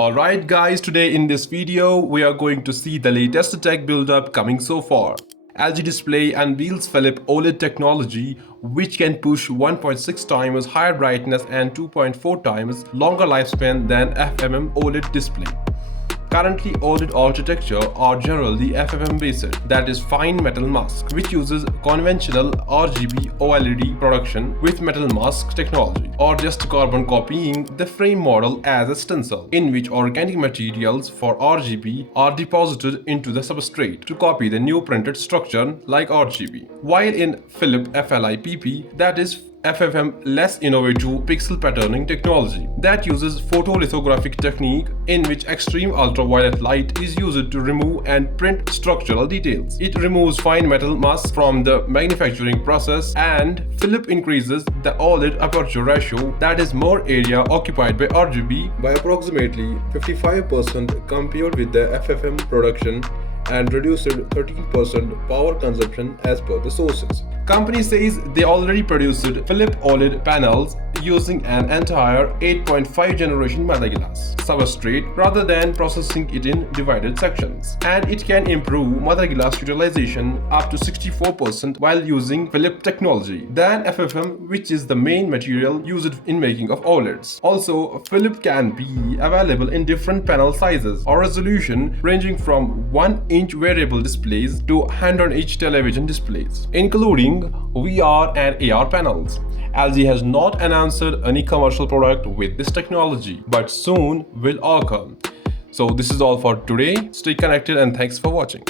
Alright guys, today in this video we are going to see the latest tech build-up coming so far. LG Display unveils FLiPP OLED technology which can push 1.6 times higher brightness and 2.4 times longer lifespan than FMM OLED display. Currently, OLED architecture are generally FMM based, that is fine metal mask, which uses conventional RGB OLED production with metal mask technology, or just carbon copying the frame model as a stencil, in which organic materials for RGB are deposited into the substrate to copy the new printed structure like RGB. While in FLiPP, that is FMM-Less innovative pixel patterning technology that uses photolithographic technique in which extreme ultraviolet light is used to remove and print structural details. It removes fine metal mass from the manufacturing process, and FLiPP increases the OLED aperture ratio, that is more area occupied by RGB, by approximately 55% compared with the FFM production, and reduced 13% power consumption as per the sources. Company says they already produced FLiPP OLED panels using an entire 8.5 generation mother glass substrate rather than processing it in divided sections, and it can improve mother glass utilization up to 64% while using FLiPP technology than FFM, which is the main material used in making of OLEDs. Also, FLiPP can be available in different panel sizes or resolution ranging from 1-inch variable displays to 100-inch television displays, including VR and AR panels. LG has not announced any commercial product with this technology, but soon will occur. So this is all for today. Stay connected and thanks for watching.